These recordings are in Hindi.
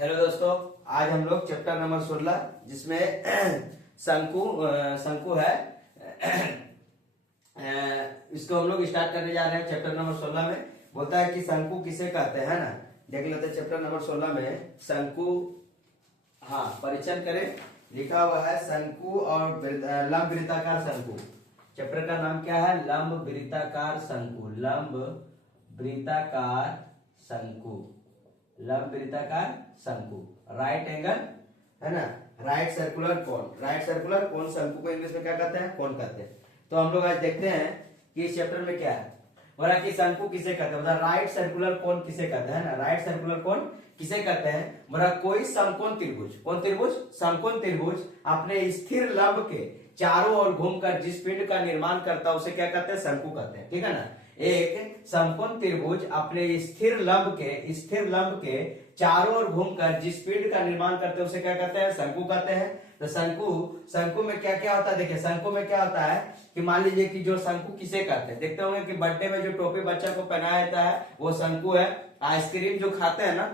हेलो दोस्तों, आज हम लोग चैप्टर नंबर 16 जिसमें शंकु शंकु है। इसको हम लोग स्टार्ट करने जा रहे हैं। चैप्टर नंबर 16 में बोलता है कि शंकु किसे कहते हैं ना। देख लेते हैं चैप्टर नंबर 16 में शंकु। हाँ, परिचय करें। लिखा हुआ है शंकु और लंब वृत्ताकार शंकु। चैप्टर का नाम क्या है? लंब वृत्ताकार शंकु। लंब वृत्ताकार शंकु। लंब वृत्ताकार शंकु, राइट एंगल है ना, right circular cone. Right circular cone शंकु को इंग्लिश में क्या कहते हैं? कोन कहते हैं। तो हम लोग आज देखते हैं कि इस चैप्टर में क्या है। बोला कि शंकु किसे कहते हैं, मतलब राइट सर्कुलर कोन किसे कहते हैं ना। राइट सर्कुलर कोन किसे कहते हैं? बोला कोई समकोण त्रिभुज। कौन त्रिभुज? समकोण त्रिभुज अपने स्थिर लंब के चारों ओर घूमकर जिस पिंड का निर्माण करता है उसे क्या कहते हैं? शंकु कहते हैं। ठीक है ना। एक समकोण त्रिभुज अपने स्थिर लंब के चारों ओर घूमकर जिस पिंड का निर्माण करते हैं उसे क्या कहते हैं? शंकु कहते हैं। तो शंकु में क्या क्या होता है? देखिए, शंकु में क्या होता है कि मान लीजिए कि जो शंकु किसे कहते हैं, देखते होंगे कि बर्थडे में जो टोपी बच्चा को पहनाया जाता है वो शंकु है। आइसक्रीम जो खाते हैं ना,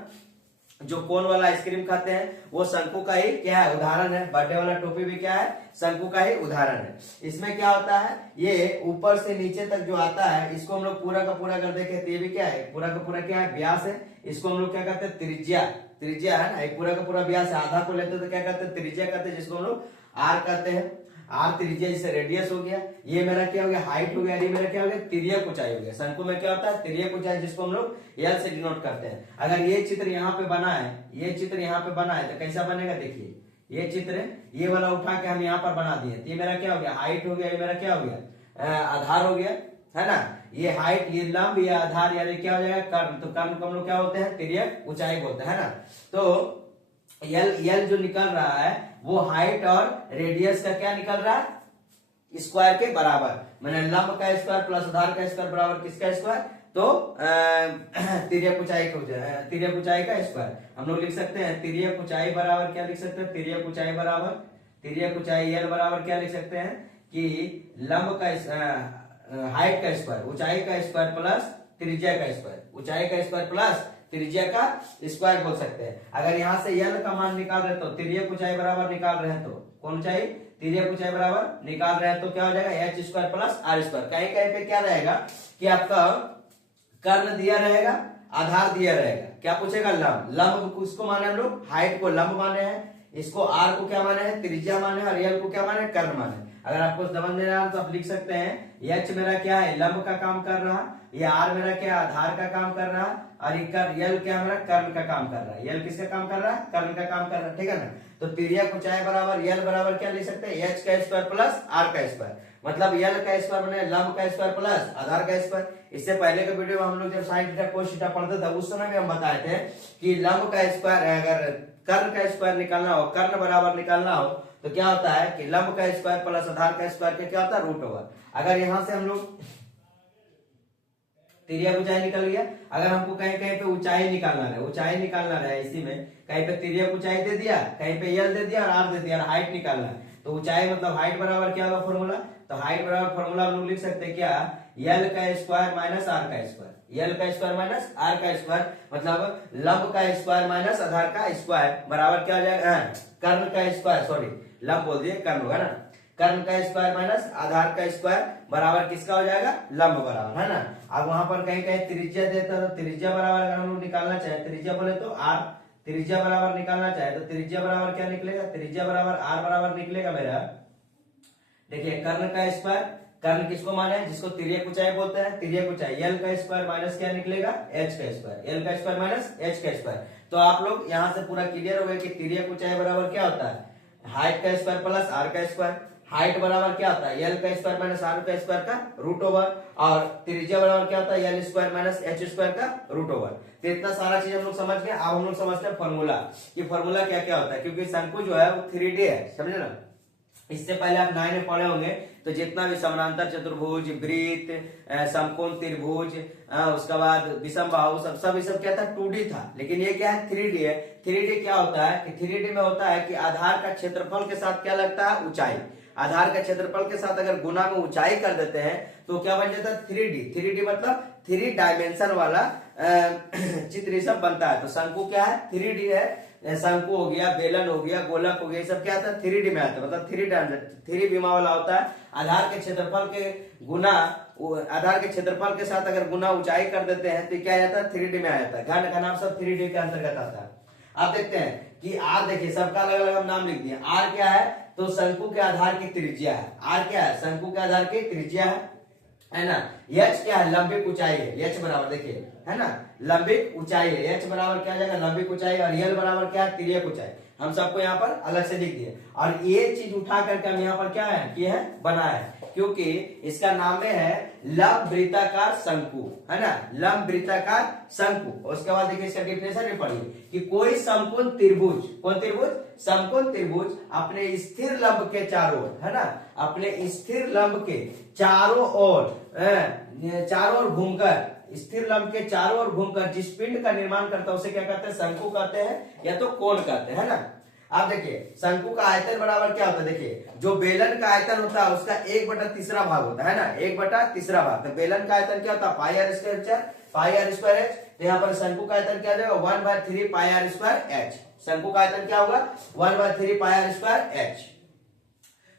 जो कोन वाला आइसक्रीम खाते हैं वो शंकु का ही क्या है? उदाहरण है। बर्थडे वाला टोपी भी क्या है? शंकु का ही उदाहरण है। इसमें क्या होता है, ये ऊपर से नीचे तक जो आता है इसको हम लोग पूरा का पूरा कर देखें तो ये भी क्या है? पूरा का पूरा क्या है? व्यास है। इसको हम लोग क्या कहते हैं? त्रिज्या। त्रिज्या है ना, एक पूरा का पूरा व्यास है। आधा को लेते तो क्या कहते हैं? त्रिज्या कहते हैं, जिसको हम लोग आर कहते हैं। आर त्रिज्या, जैसे रेडियस हो गया। ये मेरा क्या हो गया? हाइट हो गया। ये मेरा क्या हो गया? तिर्यक ऊंचाई हो गया। शंकु में क्या होता है? तिर्यक ऊंचाई, जिसको हम लोग एल से डिनोट करते हैं। अगर ये चित्र यहाँ पे बना है, ये चित्र यहाँ पे बना है तो कैसा बनेगा? देखिए, ये चित्र ये वाला उठा के हम यहाँ पर बना दिए तो ये मेरा क्या हो गया? हाइट हो गया। ये मेरा क्या हो गया? आधार हो गया, है ना। ये हाइट, ये लंब, ये आधार, यानी क्या हो जाएगा? कर्ण। तो कर्ण को हम लोग क्या होते हैं? तिर्यक ऊंचाई बोलते हैं, है ना। तो यल जो निकल रहा है वो हाइट और रेडियस का क्या निकल रहा है? स्क्वायर के बराबर। मैंने लंब का स्क्वायर प्लस आधार का स्क्वायर बराबर किसका स्क्वायर? तो तिर्यक ऊंचाई का स्क्वायर हम लोग लिख सकते हैं। तिर्यक ऊंचाई बराबर क्या लिख सकते हैं? तिर्यक ऊंचाई एल बराबर क्या लिख सकते हैं कि लंब का हाइट का स्क्वायर, ऊंचाई का स्क्वायर प्लस त्रिज्या का स्क्वायर। ऊंचाई का स्क्वायर प्लस त्रिज्या का स्क्वायर बोल सकते हैं। अगर यहाँ से यल का मान निकाल रहे तो तिर्यक ऊंचाई बराबर निकाल रहे हैं तो कौन ऊंचाई? तिर्यक ऊंचाई बराबर निकाल रहे हैं तो क्या हो जाएगा? H square plus r square. कहीं कहीं पे क्या रहेगा कि आपका कर्ण दिया रहेगा, आधार दिया रहेगा। क्या पूछेगा? लंब। लंब इसको माने हम लोग हाइट को लंब माने हैं, इसको आर को क्या माने हैं? त्रिज्या माने हैं, और यल को क्या माने हैं? कर्ण माने। अगर आपको समझ में आ रहा तो आप लिख सकते हैं एच मेरा क्या है? लंब का काम कर रहा, ये आर मेरा क्या? आधार का काम कर रहा, और यल क्या मेरा? कर्ण का काम कर रहा है। यल किसका काम कर रहा है? कर्ण का काम कर रहा है। ठीक है ना। तो तिर्यक ऊंचाई बराबर यल बराबर क्या लिख सकते हैं? एच का स्क्वायर प्लस आर का स्क्वायर। मतलब यल का स्क्वायर बने लंब का स्क्वायर प्लस आधार का स्क्वायर। इससे पहले के वीडियो में हम लोग जब साइन थीटा कोस थीटा पढ़ते थे उस समय भी हम बताए थे कि लंब का स्क्वायर, अगर कर्ण का स्क्वायर निकालना हो, कर्ण बराबर निकालना हो तो क्या होता है कि लंब का स्क्वायर प्लस आधार का स्क्वायर का क्या होता है? Root over. अगर यहां से हम लोग तिर्यक ऊंचाई निकल गया। अगर हमको कहीं कहीं पे ऊंचाई निकालना रहे इसी में कहीं पे तिर्यक ऊंचाई दे दिया, कहीं पे यल दे दिया और आर दे दिया, और हाइट निकालना है तो ऊंचाई मतलब हाइट बराबर क्या होगा? फॉर्मूला। तो हाइट बराबर फॉर्मूला हम लोग लिख सकते हैं क्या? यल का स्क्वायर माइनस आर का स्क्वायर। यल का स्क्वायर माइनस आर का स्क्वायर मतलब लंब का स्क्वायर माइनस आधार का स्क्वायर बराबर क्या हो जाएगा? कर्ण का स्क्वायर, सॉरी लंब बोल दिए, कर्ण होगा ना। कर्ण का स्क्वायर माइनस आधार का स्क्वायर बराबर किसका हो जाएगा? लंब बराबर, है ना। अब वहां पर कहीं कहीं त्रिज्या देता तो त्रिज्या बराबर अगर हम लोग निकालना चाहे, त्रिज्या बोले तो आर, त्रिज्या बराबर निकालना चाहे तो त्रिज्या बराबर क्या निकलेगा? त्रिज्या बराबर आर बराबर निकलेगा मेरा। देखिए, कर्ण का स्क्वायर, कर्ण किसको माने? जिसको तिर्यक ऊंचाई बोलते हैं। तिर्यक ऊंचाई एल का स्क्वायर माइनस क्या निकलेगा? एच का स्क्वायर। एल का स्क्वायर माइनस एच का स्क्वायर। तो आप लोग यहाँ से पूरा क्लियर हो गया कि तिर्यक ऊंचाई बराबर क्या होता है? हाइट का स्क्वायर प्लस आर का स्क्वायर। हाइट बराबर क्या होता है? एल का स्क्वायर माइनस आर का स्क्वायर का रूट ओवर, और त्रिज्या बराबर क्या होता है? L square minus H square का रूट ओवर। तो इतना सारा चीज हम लोग समझ गए। अब हम लोग समझते हैं फॉर्मूला, कि फॉर्मूला क्या क्या होता है, क्योंकि शंकु जो है वो 3D है, समझे ना। इससे पहले आप 9 में पढ़े होंगे तो जितना भी समानांतर चतुर्भुज, वृत्त, समकोण त्रिभुज, उसके बाद विषम बाहु, सब क्या था? 2D था। लेकिन ये क्या है? 3D है। 3D क्या होता है कि 3D में होता है कि आधार का क्षेत्रफल के साथ क्या लगता है? ऊंचाई। आधार का क्षेत्रफल के साथ अगर गुना में ऊंचाई कर देते हैं तो क्या बन जाता है? 3D। 3D मतलब 3 डायमेंशन वाला चित्र सब बनता है। तो शंकु क्या है? 3D है। शंकु हो गया, बेलन हो गया, गोलक हो गया, ये सब क्या आता है 3D में आता है, मतलब थ्री विमा वाला होता है। आधार के क्षेत्रफल के गुना, आधार के क्षेत्रफल के साथ अगर गुना ऊंचाई कर देते हैं तो क्या आ जाता है 3D में आ जाता है। घन घनाभ सब 3D के अंतर्गत आता है। आप देखते हैं कि आर, देखिए सबका अलग अलग हम नाम लिख दिए। आर क्या है, तो शंकु के आधार की त्रिज्या है। आर क्या है, शंकु के आधार की त्रिज्या है ना। एच क्या है, लंबिक ऊंचाई है। एच बराबर देखिए है ना, लंबिक ऊंचाई है। एच बराबर क्या जाएगा, लंबिक ऊंचाई। और एल बराबर क्या है, तिर्यक ऊंचाई। हम सबको यहाँ पर अलग से लिख दिए। और ये चीज उठा करके हम यहाँ पर क्या है किए हैं, बनाया है, क्योंकि इसका नाम है लंब वृत्ताकार शंकु, है ना, लंब वृत्ताकार शंकु। उसके बाद देखिए इसका डेफिनेशन भी पढ़िए कि कोई समकोण त्रिभुज, कौन त्रिभुज, समकोण त्रिभुज अपने स्थिर लंब के चारों ओर, है ना, अपने स्थिर लंब के चारों ओर घूमकर, स्थिर लंब के चारों ओर घूमकर जिस पिंड का निर्माण करता है उसे क्या कहते हैं, शंकु कहते हैं या तो कोण कहते हैं, है ना। आप देखिए शंकु का आयतन बराबर क्या होता है, देखिए जो बेलन का आयतन होता है उसका 1/3 भाग होता है ना, 1/3 भाग। तो बेलन का आयतन क्या होता है, pi r square, pi r square h. तो यहाँ पर शंकु का आयतन क्या जाएगा, 1/3 पाई आर स्क्वायर एच। शंकु का आयतन क्या होगा, 1/3 पाई आर स्क्वायर एच।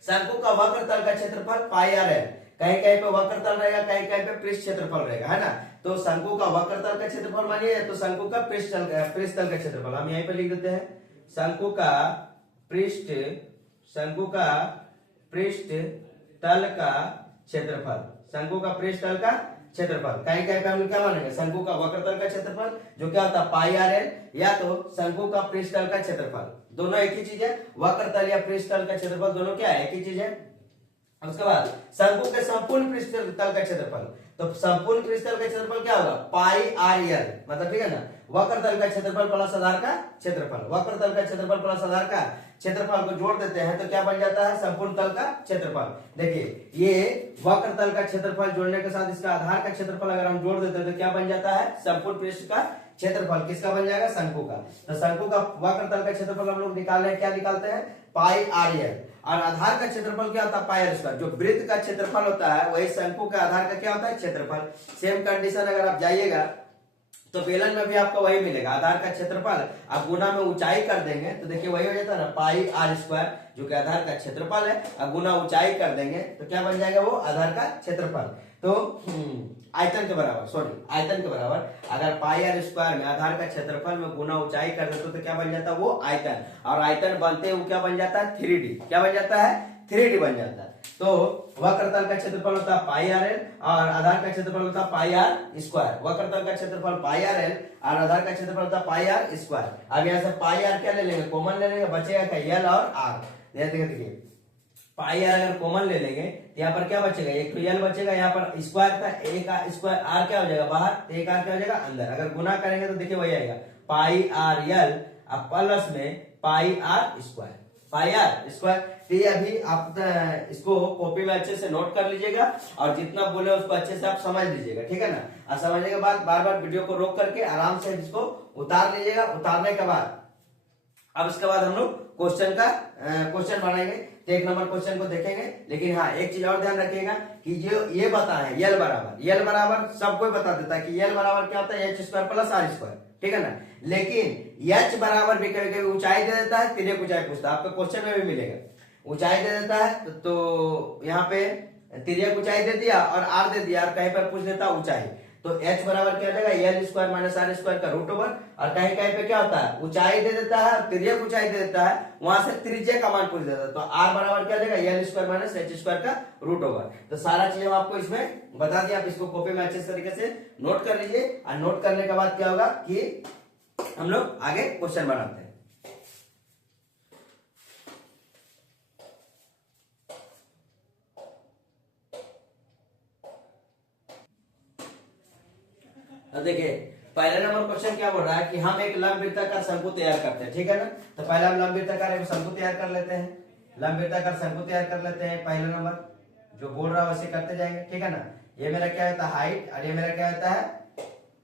शंकु का वक्र तल का क्षेत्रफल पाई आर एल। कहीं कहीं पे वक्र तल रहेगा, कहीं कहीं पे पृष्ठ क्षेत्रफल रहेगा, है ना। तो शंकु का वक्र तल का क्षेत्रफल मानिए, तो शंकु का पृष्ठ तल का क्षेत्रफल हम यहीं पे लिख देते हैं। शंकु का पृष्ठ तल का क्षेत्रफल, शंकु का पृष्ठ तल का क्षेत्रफल। कहीं कहीं पे हम क्या मानेंगे, शंकु का वक्र तल का क्षेत्रफल जो क्या होता है पाई आर एल, या तो शंकु का पृष्ठ तल का क्षेत्रफल। दोनों एक ही चीज है, वक्र तल या पृष्ठ तल का क्षेत्रफल दोनों क्या है, एक ही चीज है। उसके बाद शंकु के संपूर्ण पृष्ठ तल का क्षेत्रफल, तो संपूर्ण पृष्ठ तल का क्षेत्रफल क्या होगा, पाई आर एल, मतलब ठीक है ना, वक्र तल का क्षेत्रफल प्लस आधार का क्षेत्रफल। वक्र तल का क्षेत्रफल प्लस आधार का क्षेत्रफल को जोड़ देते हैं तो क्या बन जाता है, संपूर्ण तल का क्षेत्रफल। देखिए ये वक्र तल का क्षेत्रफल जोड़ने के साथ इसका आधार का क्षेत्रफल अगर हम जोड़ देते हैं तो क्या बन जाता है, संपूर्ण पृष्ठ का क्षेत्रफल। किसका बन जाएगा, शंकु का। तो शंकु का वक्र तल का क्षेत्रफल हम लोग निकाल रहे हैं, क्या निकालते हैं, पाई आर एल। और आधार का क्षेत्रफल क्या होता है, पाई आर स्क्वायर। जो वृत्त का क्षेत्रफल होता है वही शंकु का आधार का क्या होता है, क्षेत्रफल। सेम कंडीशन अगर आप जाइएगा तो बेलन में भी आपको वही मिलेगा, आधार का क्षेत्रफल आप गुना में ऊंचाई कर देंगे तो देखिए वही हो जाता है ना, पाई आर स्क्वायर जो कि आधार का क्षेत्रफल है, अब गुना ऊंचाई कर देंगे तो क्या बन जाएगा, वो आधार का क्षेत्रफल। तो आयतन के बराबर, सॉरी आयतन के बराबर अगर पाई आर स्क्वायर में आधार का क्षेत्रफल में गुना ऊंचाई कर देते तो क्या बन जाता है, वो आयतन। और आयतन बनते हुए क्या बन जाता है, 3D। क्या बन जाता है, 3D बन जाता है। तो वक्र तल का क्षेत्रफल होता है पाई आर एल और आधार का क्षेत्रफल होता है पाई आर स्क्वायर। वक्र तल का क्षेत्रफल पाई आर एल और आधार का क्षेत्रफल होता है पाई आर स्क्वायर। अब यहाँ से पाई आर क्या ले लेंगे, कॉमन ले लेंगे, बचेगा क्या, एल और आर। देखिए पाई आर अगर कॉमन ले लेंगे तो यहाँ पर क्या बचेगा, एक तो एल बचेगा, यहाँ पर स्क्वायर था, एक स्क्वायर आर क्या हो जाएगा बाहर, तो एक आर क्या हो जाएगा अंदर। अगर गुना करेंगे तो देखिए वही आएगा पाई आर एल प्लस में pi r square, pi r square. तो ये अभी आप इसको कॉपी में अच्छे से नोट कर लीजिएगा और जितना बोले उसको अच्छे से आप समझ लीजिएगा, ठीक है ना। और समझने के बाद बार बार वीडियो को रोक करके आराम से इसको उतार लीजिएगा। उतारने के बाद अब इसके बाद हम लोग क्वेश्चन बनाएंगे, तो 1 नंबर क्वेश्चन को देखेंगे। लेकिन हाँ एक चीज और ध्यान रखिएगा कि जो ये बता है यल बराबर सबको बता देता है कि यल बराबर क्या होता है, h square plus r square, ठीक है ना। लेकिन एच बराबर भी कभी कभी ऊंचाई दे देता है, तिर्यक ऊंचाई पूछता है, आपके क्वेश्चन में भी मिलेगा। ऊंचाई दे देता है तो यहाँ पे तिर्यक ऊंचाई दे दिया और आर दे दिया और कहीं पर पूछ देता है ऊंचाई, तो h बराबर क्या हो जाएगा, l square minus r square का रूट ओवर। और कहीं कहीं पे क्या होता है, ऊंचाई दे देता है, तिर्यक ऊंचाई दे देता है, वहां से त्रिज्या का मान पूछ देता है, तो r बराबर क्या हो जाएगा, l square minus H square का रूट ओवर। तो सारा चीज हम आपको इसमें बता दिया, आप इसको कॉपी में अच्छे तरीके से नोट कर लीजिए। और नोट करने के बाद क्या होगा कि हम लोग आगे क्वेश्चन बनाते हैं। अब देखिए पहला नंबर क्वेश्चन क्या बोल रहा है कि हम एक लंब वृत्ताकार शंकु तैयार करते हैं, ठीक है ना। तो पहला हम लंब वृत्ताकार एक शंकु तैयार कर लेते हैं, लंब वृत्ताकार शंकु तैयार कर लेते हैं। पहला नंबर जो बोल रहा है वैसे करते जाएंगे, ठीक है ना। ये मेरा क्या होता है हाइट और ये मेरा क्या होता है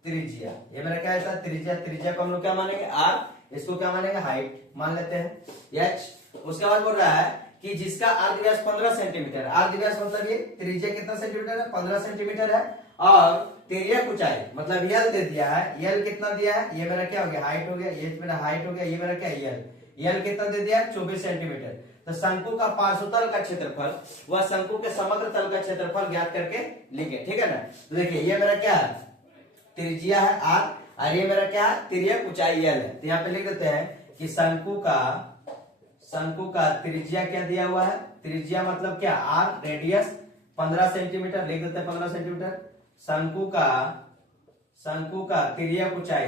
त्रिज्या। ये मेरा क्या होता है त्रिज्या, त्रिज्या को हम लोग क्या मानेंगे आर, इसको क्या मानेंगे हाइट मान लेते हैं एच। उसके बाद बोल रहा है कि जिसका अर्ध व्यास 15 सेंटीमीटर, अर्ध व्यास मतलब ये त्रिज्या कितना सेंटीमीटर है, 15 सेंटीमीटर है, और तिर्यक ऊंचाई मतलब यल दे दिया है। यल कितना दिया है, ये मेरा क्या हो गया, हाइट हो गया, ये मेरा हाइट हो गया, ये मेरा क्या है यल। यल कितना दे दिया, 24 सेंटीमीटर। तो शंकु का पार्श्वतल का क्षेत्रफल व शंकु के समग्र तल का क्षेत्रफल ज्ञात करके लिखे, ठीक है ना। तो देखिए ये मेरा क्या है, त्रिज्या है आर, और ये मेरा क्या है, तिर्यक ऊंचाई यल है। तो यहाँ पे लिख देते हैं कि शंकु का त्रिज्या क्या दिया हुआ है, त्रिज्या मतलब क्या, आर, रेडियस 15 सेंटीमीटर, लिख देते हैं 15 सेंटीमीटर। शंकु का तिर्यक ऊंचाई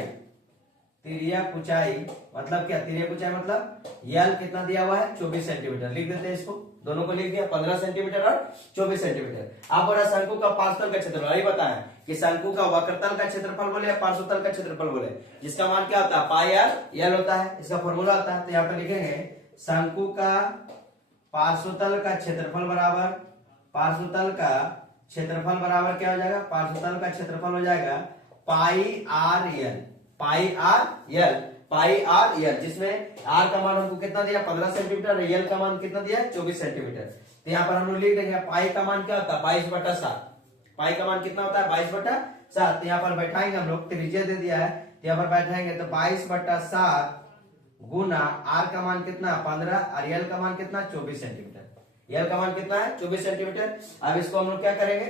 मतलब क्या, तिर्यक ऊंचाई मतलब यल कितना दिया हुआ है, 24 सेंटीमीटर, लिख देते हैं इसको, दोनों को लिख दिया, 15 सेंटीमीटर और 24 सेंटीमीटर। आप बोला शंकु का पार्श्वतल का क्षेत्रफल, यही बताएं कि शंकु का वक्रतल का क्षेत्रफल बोले या पार्श्वतल का क्षेत्रफल बोले, जिसका मान क्या होता है, पाई आर यल होता है, इसका फॉर्मूला होता है। तो यहाँ पे लिखेंगे शंकु का पार्श्वतल का क्षेत्रफल बराबर क्या हो जाएगा, पार्श्वतल का क्षेत्रफल हो जाएगा पाई आर यल, जिसमें आर का मान हमको कितना दिया, 15 सेंटीमीटर, यल का मान कितना दिया, 24 सेंटीमीटर। तो यहाँ पर हम लोग लिख देंगे पाई का मान क्या होता है, 22/7। पाई का मान कितना होता है, 22/7। तो यहाँ पर बैठाएंगे हम लोग, त्रिज्या दे दिया है, तो यहाँ पर बैठाएंगे तो 22/7 गुना आर का मान कितना 15 और यल का मान कितना 24 सेंटीमीटर। यल का मान कितना है, 24 सेंटीमीटर। अब इसको हम लोग क्या करेंगे,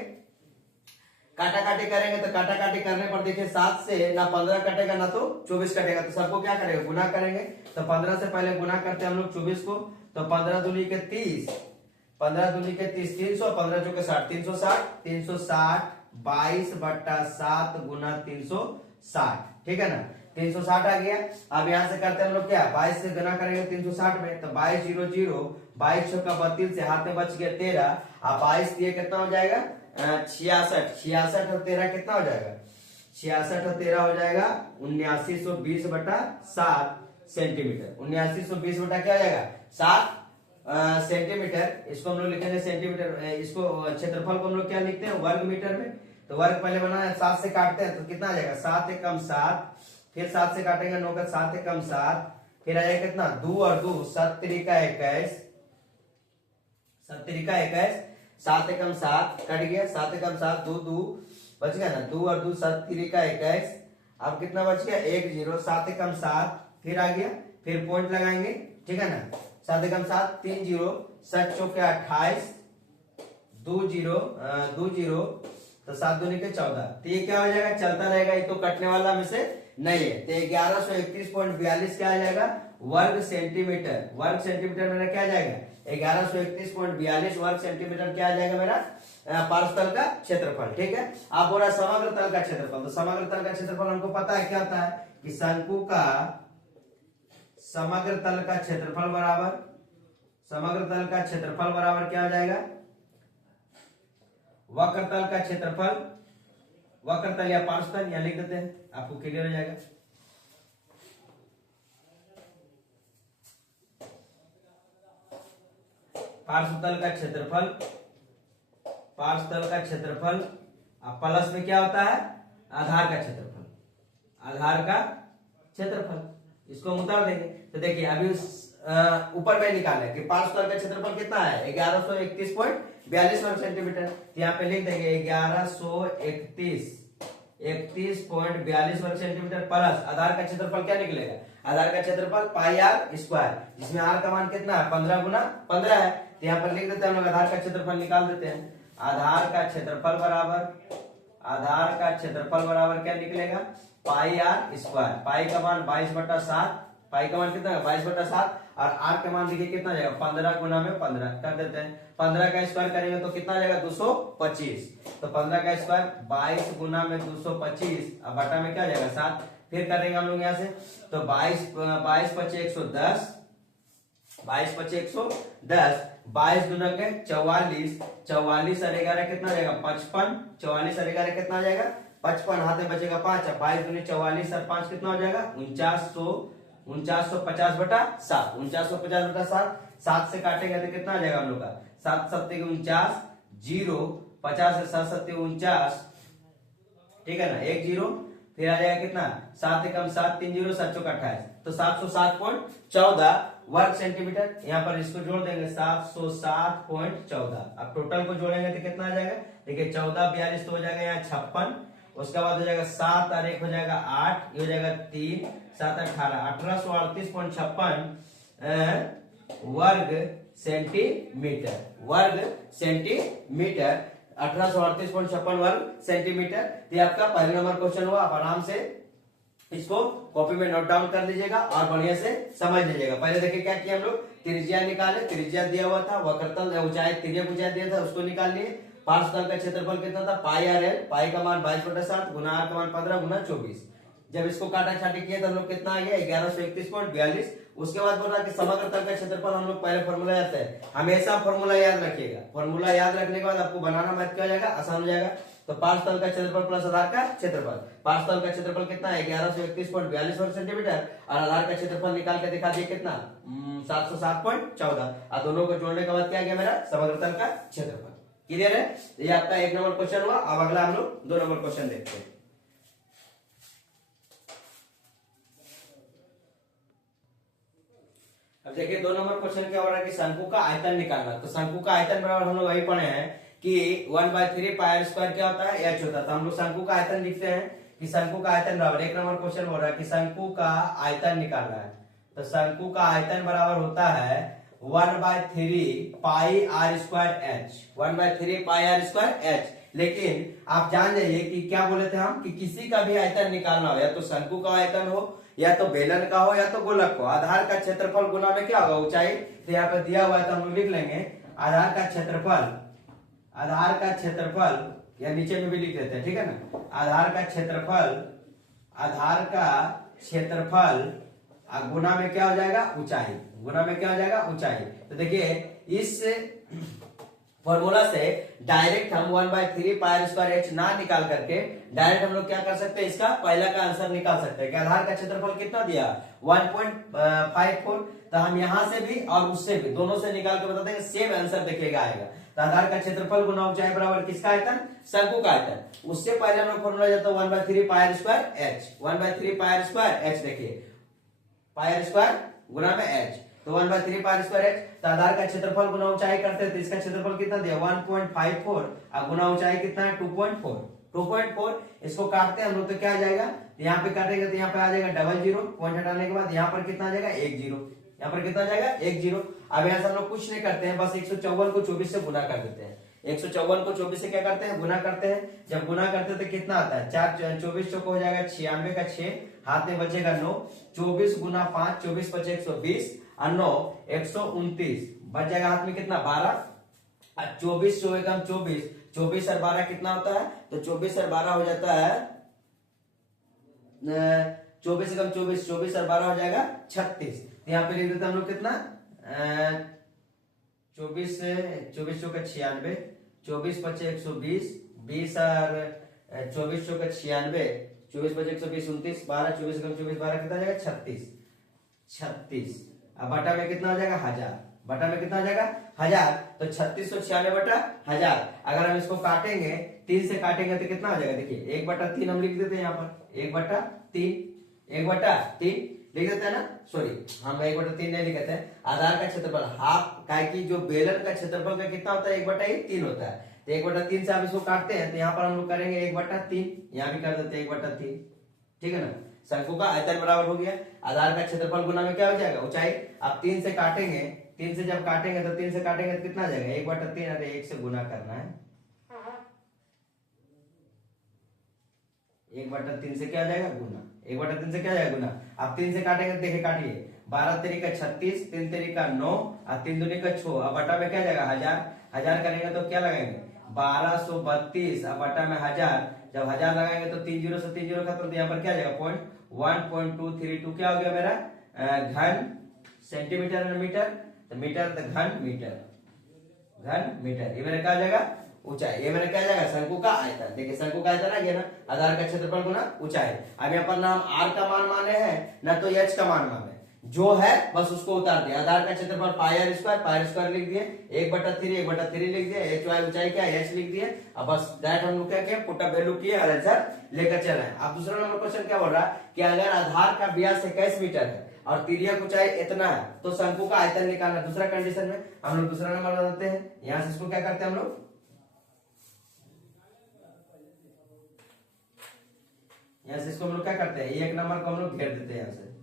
काटा काटी करेंगे। तो काटा काटी करने पर देखिए 7 से ना 15 कटेगा ना तो 24 कटेगा, तो सबको क्या करेंगे, गुना करेंगे। तो 15 से पहले गुना करते हैं हम लोग 24 को, तो 15 दूनी के 30, 300, 15 चौके 60, 360 22/7 गुना 360, ठीक है ना, 360 आ गया। अब यहाँ से करते हैं हम लोग क्या, 22 से गुना करेंगे 360 में, तो 22 22 चौका 32 से हाथ में बच गया 13, अब 22 दिए कितना हो जाएगा 66 और 13 कितना हो जाएगा, 66 और 13 हो जाएगा 7920/7 सेंटीमीटर। 7920 बटा क्या हो जाएगा 7 सेंटीमीटर। इसको हम लोग लिखेंगे सेंटीमीटर, इसको क्षेत्रफल को हम लोग क्या लिखते हैं, वर्ग मीटर में। तो वर्ग पहले बनाना है, 7 से काटते हैं तो कितना आ जाएगा, 7 एकम 7, फिर 7 से काटेंगे 9 का 7 एकम 7, फिर आएगा कितना 2 और 2 7 त्रिका 21, 7 एकम 7 कट गया, 7 एकम 7 2 2 बच गया ना, 2 और 2 7 त्रिका 21। अब कितना बच गया 1 0, 7 एकम 7 फिर आ गया, फिर पॉइंट लगाएंगे, ठीक है ना, 7 एकम 7 3 0, 7 चौके 28, 2 0 तो 7 दूनी के 14। तो ये क्या हो जाएगा, चलता रहेगा, ये तो कटने वाला में से नहीं है। तो 1131.42 क्या आ जाएगा, वर्ग सेंटीमीटर। वर्ग सेंटीमीटर मेरा क्या आ जाएगा 1131.42 वर्ग सेंटीमीटर क्या आ जाएगा मेरा पार्श्वतल का क्षेत्रफल, ठीक है। आप बोला समग्र तल का क्षेत्रफल, तो समग्र तल का क्षेत्रफल हमको पता है क्या होता है कि शंकु का समग्र तल का क्षेत्रफल बराबर क्या हो जाएगा, वक्रतल का क्षेत्रफल, वक्रतल या पार्श्वतल या लिख देते हैं, आपको क्लियर हो जाएगा। पार्श्वतल का क्षेत्रफल प्लस में क्या होता है, आधार का क्षेत्रफल, इसको हम उतार देंगे। तो देखिए अभी ऊपर में निकाले कि पार्श्वतल का क्षेत्रफल कितना है 1131.42 वर्ग सेंटीमीटर। यहाँ पे लिख देंगे 1131.42 वर्ग सेंटीमीटर प्लस आधार का क्षेत्रफल क्या निकलेगा, आधार का क्षेत्रफल पाई आर स्क्वायर, जिसमें आर का मान कितना है 15 गुना 15 है। तो यहाँ पर लिख देते हैं हम लोग, आधार का क्षेत्रफल निकाल देते हैं। आधार का क्षेत्रफल बराबर क्या निकलेगा, पाई आर स्क्वायर। पाई का मान 22/7, पाई का मान कितना है 22/7 और आर का मान देखिए कितना जाएगा 15 गुना में 15 कर देते हैं। 15 का स्क्वायर करेंगे तो कितना जाएगा 225। तो 15 का स्क्वायर 22 गुना में 225 अब बटा में क्या जाएगा 7। फिर करेंगे हम लोग यहाँ से, तो 22 25 110, 22 25 110, 22 गुना के 44, 44 और 11 कितना जाएगा 55, 44 और 11 कितना आ जाएगा 55, हाथ में बचेगा 5, 22 गुनी 44 और 5 कितना हो जाएगा 4950/7, 4950/7। 7 से काटेंगे तो कितना आ जाएगा हम लोग का 7 7 49, 0 50 से 7 7 49, ठीक है ना, 1 0, फिर आ जाएगा कितना 7 एकम 7 3 0 7 चौका 28, तो 707.14 वर्ग सेंटीमीटर। यहाँ पर इसको जोड़ देंगे 707.14, अब टोटल को जोड़ेंगे तो कितना आ जाएगा देखिए 14 42 तो हो जाएगा यहाँ 56, उसके बाद हो जाएगा 7 और 1 हो जाएगा 8, ये हो जाएगा 3 7 18, 1838.56 वर्ग सेंटीमीटर, वर्ग सेंटीमीटर, 1838.56 वर्ग सेंटीमीटर। ये आपका पहले नंबर क्वेश्चन हुआ। आप आराम से इसको कॉपी में नोट डाउन कर लीजिएगा और बढ़िया से समझ लीजिएगा। पहले देखिए क्या किया हम लोग, त्रिज्या निकाले, त्रिज्या दिया हुआ था, वक्रतल ऊंचाई त्रिज्या ऊंचाई दिया था उसको निकाल लिए। पार्श्वतल का क्षेत्रफल कितना था, पाई आर एल, पाई का मान 22/7 गुना आर का मान 15 गुना 24। जब इसको काटा छाटी किया तो हम लोग कितना आ गया 1131.42। उसके बाद बोल रहा कि समग्र तल का क्षेत्रफल हम लोग पहले फॉर्मूला जाते हैं, हमेशा फॉर्मूला याद रखिएगा। फॉर्मूला याद रखने के बाद आपको बनाना मैथ क्या हो जाएगा, आसान हो जाएगा। तो पार्श्वतल का क्षेत्रफल प्लस आधार का क्षेत्रफल, पार्श्वतल का क्षेत्रफल कितना है 1131.42 वर्ग सेंटीमीटर और आधार का क्षेत्रफल निकाल के दिखा दिए कितना 707.14 और दोनों को जोड़ने के बाद क्या गया मेरा समग्र तल का क्षेत्रफल। क्लियर है? ये आपका 1 नंबर क्वेश्चन हुआ। अब अगला हम लोग 2 नंबर क्वेश्चन देखते हैं। अब देखिए 2 नंबर क्वेश्चन क्या हो रहा है कि शंकु का आयतन निकालना। तो शंकु का आयतन बराबर हम लोग वही पढ़े हैं कि 1/3 पाई आर स्क्वायर क्या होता है, h होता है। तो हम लोग शंकु का आयतन लिखते हैं कि शंकु का आयतन बराबर 1 नंबर क्वेश्चन हो रहा है कि शंकु का आयतन निकालना है। तो शंकु का आयतन बराबर होता है 1/3 pi r square h, 1/3 pi r square h। लेकिन आप जान जाइए कि क्या बोले थे हम कि किसी का भी आयतन निकालना हो, या तो शंकु का आयतन हो, या तो बेलन का हो, या तो गोलक हो, आधार का क्षेत्रफल गुना में क्या होगा ऊंचाई। तो यहाँ पे दिया हुआ है तो हम लोग लिख लेंगे आधार का क्षेत्रफल, आधार का क्षेत्रफल या नीचे में भी लिख देते हैं, ठीक है ना। आधार का क्षेत्रफल, आधार का क्षेत्रफल गुना में क्या हो जाएगा ऊंचाई, गुना में क्या हो जाएगा ऊंचाई। तो देखिए इस फॉर्मूला से डायरेक्ट हम 1/3 पाई आर स्क्वायर h ना निकाल करके डायरेक्ट हम लोग क्या कर सकते हैं, इसका पहला का आंसर निकाल सकते हैं कि आधार का क्षेत्रफल कितना दिया 1.54। तो हम यहां से भी और उससे भी दोनों से निकाल के बताते हैं, सेम आंसर देखिएगा आएगा। तो आधार का क्षेत्रफल गुना ऊंचाई बराबर किसका आयतन, शंकु का आयतन। उससे पहले हम लोग फॉर्मूला जाता है 1/3 pi r square h, 1/3 pi r square h। देखिए पाई आर स्क्वायर गुना में h, तो 1/3 पाई आर स्क्वायर h। तो आधार का क्षेत्रफल गुना ऊंचाई करते हैं तो इसका क्षेत्रफल कितना दिया 1.54 और गुना ऊंचाई कितना है 2.4। इसको काटते हैं हम लोग तो क्या आ जाएगा, यहाँ पे काटेंगे तो यहाँ पे आ जाएगा 00, पॉइंट हटाने के बाद यहाँ पर कितना आ जाएगा 10, यहाँ पर कितना आ जाएगा 10। अब यहाँ से हम लोग कुछ नहीं करते हैं, बस 154 को 24 से गुना कर देते हैं। 154 को 24 से क्या करते हैं, गुना करते हैं। जब गुना करते हैं तो कितना आता है 4 24 चौको हो जाएगा 96 का 6, हाथ में बचेगा 9, 24 गुना 5, 24 बचे 120 और 9 129, बच जाएगा हाथ में कितना 12 और 24 चौ एकम 24, 24 और 12 कितना होता है, तो 24 और 12 हो जाता है 24 एकम 24, 24 और 12 हो जाएगा 36। तो यहाँ पे लिख देते हैं हम लोग कितना 24 चौका 96, 24 बचे 120, 20 और 24 चौका 96, 24 बचे 120, 29, 12 24 एकम 24, 12 कितना हो जाएगा 36। अब बटा में कितना हो जाएगा 1000, बटा में कितना हो जाएगा 1000। तो 3696 बटा 1000। अगर हम इसको काटेंगे 3 से काटेंगे तो कितना हो जाएगा, देखिए 1/3 हम लिख देते हैं यहाँ पर 1/3, 1/3 लिख देते हैं ना, सॉरी हम 1/3 नहीं लिखते हैं। आधार का क्षेत्रफल हाफ का की जो बेलन का क्षेत्रफल का कितना होता है 1/3 होता है। तो 1/3 से आप इसको काटते हैं तो यहाँ पर हम लोग करेंगे 1/3, यहाँ भी कर देते हैं 1/3, ठीक है ना। शंकु का आयतन बराबर हो गया आधार का क्षेत्रफल गुना में क्या हो जाएगा ऊंचाई। अब 3 से काटेंगे, 3 से जब काटेंगे तो 3 से काटेंगे तो कितना आ जाएगा 1/3, अरे 1 से गुना करना है, 1/3 से क्या आ जाएगा गुना, 1/3 से क्या आ जाएगा गुना। अब 3 से काटेंगे तो देखिए काटिए 12 तेरी का 36, 3 तेरी का 9 और 3 दूनी का 6। अब बटा में क्या जाएगा 1000 करेंगे तो क्या लगाएंगे 1232 और बटा में 1000। जब 1000 लगाएंगे तो 3 0 से 3 0 खत्म, तो यहाँ पर क्या आ जाएगा 1.232 क्या हो गया मेरा घन सेंटीमीटर मीटर, तो मीटर तो घन मीटर, घन मीटर। ये मेरा क्या आ जाएगा ऊंचाई, ये मेरा क्या आ जाएगा शंकु का आयतन। देखिए शंकु का आयतन आ गया ना, आधार का क्षेत्रफल गुना ऊंचाई। अब यहाँ पर ना हम आर का मान माने हैं ना तो एच का मान माने, जो है बस उसको उतार दिया। आधार का क्षेत्रफल पाई आर स्क्वायर लिख दिए, 1/3 लिख दिए, एच वाई ऊंचाई क्या एच लिख दिए। अब बस डायरेक्ट हम लोग क्या किया पुट वैल्यू किए और आंसर लेकर चल रहे हैं। अब दूसरा नंबर क्वेश्चन क्या बोल रहा है कि अगर आधार का व्यास 21 मीटर है और तिर्यक ऊंचाई इतना है तो शंकु का आयतन निकालना। दूसरा कंडीशन में हम लोग दूसरा नंबर बताते हैं, यहाँ से इसको क्या करते हैं हम लोग यहाँ से इसको हम लोग क्या करते हैं, 1 नंबर को हम लोग घेर देते हैं, यहाँ से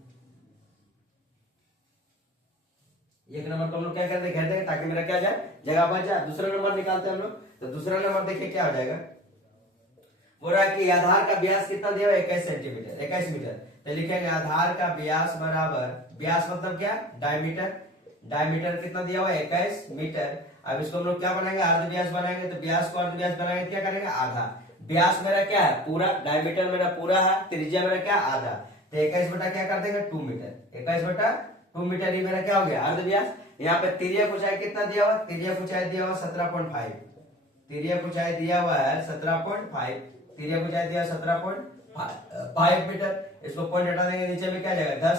1 नंबर को हम लोग क्या करते हैं, घेर देंगे ताकि मेरा क्या जाए, जगह बच जाए। दूसरा नंबर निकालते हैं हम लोग, तो दूसरा नंबर देखिए क्या हो जाएगा, बोल रहा है कि आधार का व्यास कितना दिया हुआ है, 21 सेंटीमीटर, 21 मीटर। तो लिखेंगे आधार का व्यास बराबर, व्यास मतलब क्या, डायमीटर, डायमीटर कितना दिया हुआ है, 21 मीटर। अब इसको हम लोग क्या बनाएंगे, अर्ध व्यास बनाएंगे। तो व्यास को अर्ध व्यास बनाएंगे, क्या करेंगे, आधा। व्यास मेरा क्या है, पूरा, डायमीटर मेरा पूरा है, त्रिज्या मेरा क्या, आधा। तो 21 बटा क्या कर देंगे, 2 मीटर, 21 बटा 2 मीटर, ये मेरा क्या हो गया, अर्ध व्यास। यहाँ पे तिर्यक ऊंचाई कितना दिया हुआ, तिर्यक ऊंचाई दिया हुआ 17.5, तिर्यक ऊंचाई दिया हुआ है 17.5, तिर्यक ऊंचाई दिया 17.5 मीटर। इसको पॉइंट हटा देंगे, नीचे में क्या जाएगा, 10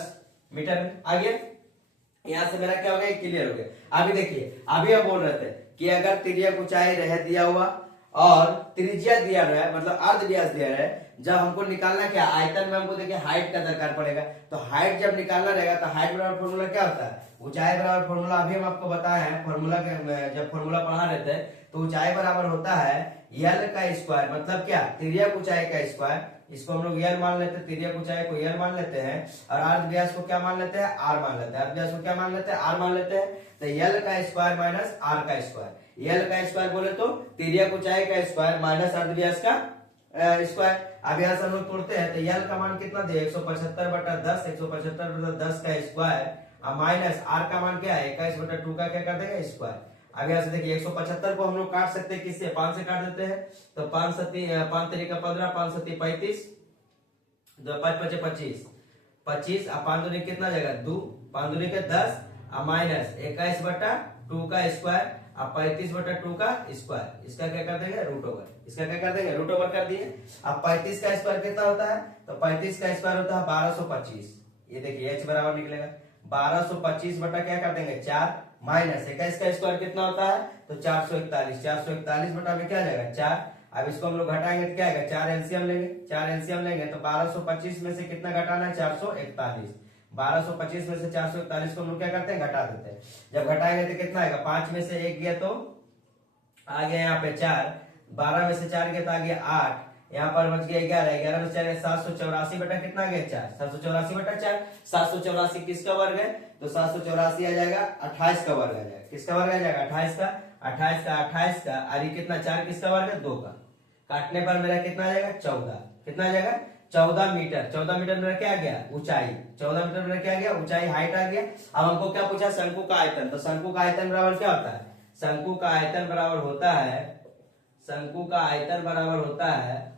मीटर। आगे यहां से मेरा क्या हो गया, क्लियर हो गया। अभी देखिए, अभी हम बोल रहे थे कि अगर तिर्यक ऊंचाई रह दिया हुआ और त्रिज्या दिया रहा है, मतलब अर्ध व्यास दिया रहा है, जब हमको निकालना क्या, आयतन में हमको देखिए हाइट का दरकार पड़ेगा। तो हाइट जब निकालना रहेगा तो हाइट बराबर फॉर्मूला क्या होता है, ऊंचाई बराबर फॉर्मूला अभी हम आपको बताए हैं, फॉर्मूला जब फॉर्मूला पढ़ा रहे थे तो ऊंचाई बराबर होता है यल का स्क्वायर, मतलब क्या, तिर्यक ऊंचाई का स्क्वायर। इसको हम लोग यल मान लेते हैं, तिर्यक ऊंचाई को यल मान लेते हैं, और अर्ध व्यास को क्या मान लेते हैं, आर मान लेते हैं, अर्ध व्यास को क्या मान लेते हैं, आर मान लेते हैं। तो यल का स्क्वायर माइनस आर का स्क्वायर, यल का स्क्वायर बोले तो तिर्यक ऊंचाई का स्क्वायर माइनस अर्ध व्यास का स्क्वायर। अब यहाँ से हम लोग तोड़ते हैं, तो यल का मान कितना दिया, 175 बटा 10, 175 बटा 10 का स्क्वायर, माइनस आर का मान क्या है, 21 बटा 2 का क्या कर देंगे, स्क्वायर। अब यहाँ से देखिए 175 को हम लोग काट सकते हैं, किससे, 5 से काट देते हैं। तो 5 तरीका 15, 5 सती 35, 2 5 5 25, 25 अब 5 दूनी कितना जाएगा, 2, 5 दूनी के 10, अब माइनस 21 बटा 2 का स्क्वायर, अब 35 बटा 2 का स्क्वायर, इसका क्या कर देंगे, रूट ओवर, इसका क्या कर देंगे, रूट ओवर कर दिए। अब 35 का स्क्वायर कितना होता है, तो 35 का स्क्वायर होता है 1225, ये देखिए h बराबर निकलेगा 1225 बटा क्या कर देंगे, 4, माइनस 21 का स्क्वायर कितना होता है, तो 441, 441 बटा में क्या जाएगा, 4। अब इसको हम लोग घटाएंगे तो क्या आएगा, 4 एलसीएम लेंगे, 4 एलसीएम लेंगे तो 1225 में से कितना घटाना है, 441, 1225 में से 441 को हम लोग क्या करते हैं, घटा देते हैं। जब घटाएंगे तो कितना आएगा, 5 में से 1 गया तो आ गया यहाँ पे 4, 12 में से 4 गया तो आ गया 8, यहाँ पर बच गया 11, 11 में से 4 784 बटा कितना गया, 4, 784 बटा 4, 784 किसका वर्ग है, तो 784 आ जाएगा 28 का वर्ग आ जाएगा, किसका वर्ग आ जाएगा, 28 का, 28 का, और ये कितना, 4 किसका वर्ग है, 2 का। काटने पर मेरा कितना आ जाएगा, 14, कितना आ जाएगा, 14 मीटर। 14 मीटर मेरा क्या आ गया, ऊंचाई, 14 मीटर मेरा क्या आ गया, ऊंचाई, हाइट आ गया। अब हमको क्या पूछा, शंकु का आयतन, तो शंकु का आयतन बराबर क्या होता है, शंकु का आयतन बराबर होता है, शंकु का आयतन बराबर होता है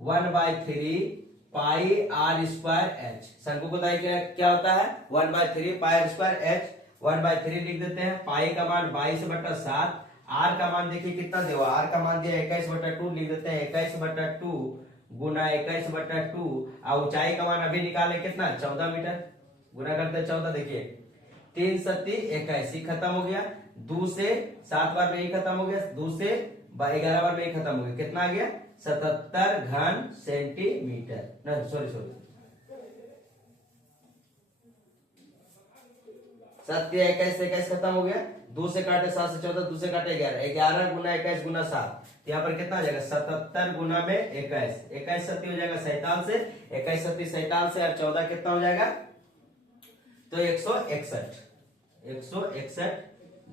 1/3 पाई आर स्क्वायर एच। शंकु का आयतन क्या होता है, 1/3 पाई आर स्क्वायर एच, 1/3 लिख देते हैं, पाई का मान 22 बटा 7, आर का मान देखिए कितना दिया, आर का मान दिया 21 बटा 2, लिख देते हैं 21 बटा 2 गुना 21 बटा 2, और ऊंचाई का मान अभी निकाले कितना, 14 मीटर, गुना करते 14, देखिए 3 सती 21 खत्म हो गया, 2 से 7 बार में ही खत्म हो गया, 2 से 11 बार में ही खत्म हो गया, कितना आ गया, 77 घन सेंटीमीटर, सॉरी 7 के 21 खत्म हो गया, 2 से काटे 7 से 14, 2 से काटे 11, 11 गुना 21 गुना 7, यहाँ पर कितना आ जाएगा, 77 गुना में 21, 21 सती हो जाएगा 47 से, 21 सती 47 से, और 14 कितना हो जाएगा, तो 161, 161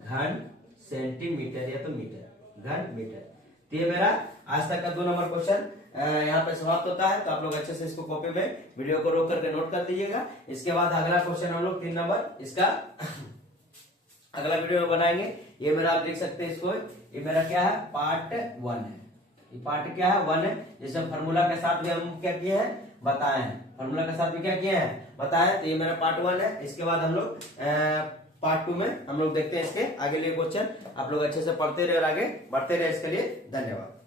घन सेंटीमीटर या तो मीटर, घन मीटर। तो ये मेरा आज तक का 2 नंबर क्वेश्चन यहाँ पे समाप्त होता है। तो आप लोग अच्छे से इसको कॉपी में वीडियो को रोक करके नोट कर दीजिएगा। इसके बाद अगला क्वेश्चन हम लोग 3 नंबर इसका अगला वीडियो में बनाएंगे। ये मेरा आप देख सकते हैं इसको, ये मेरा क्या है, पार्ट 1 है, ये पार्ट क्या है, 1 है, जिसमें फार्मूला के साथ भी हम क्या किए हैं, बताए हैं, फार्मूला के साथ भी क्या किए हैं, बताए। तो ये मेरा पार्ट 1 है। इसके बाद हम लोग पार्ट 2 में हम लोग देखते हैं इसके आगे लिए क्वेश्चन। आप लोग अच्छे से पढ़ते रहे और आगे बढ़ते रहे। इसके लिए धन्यवाद।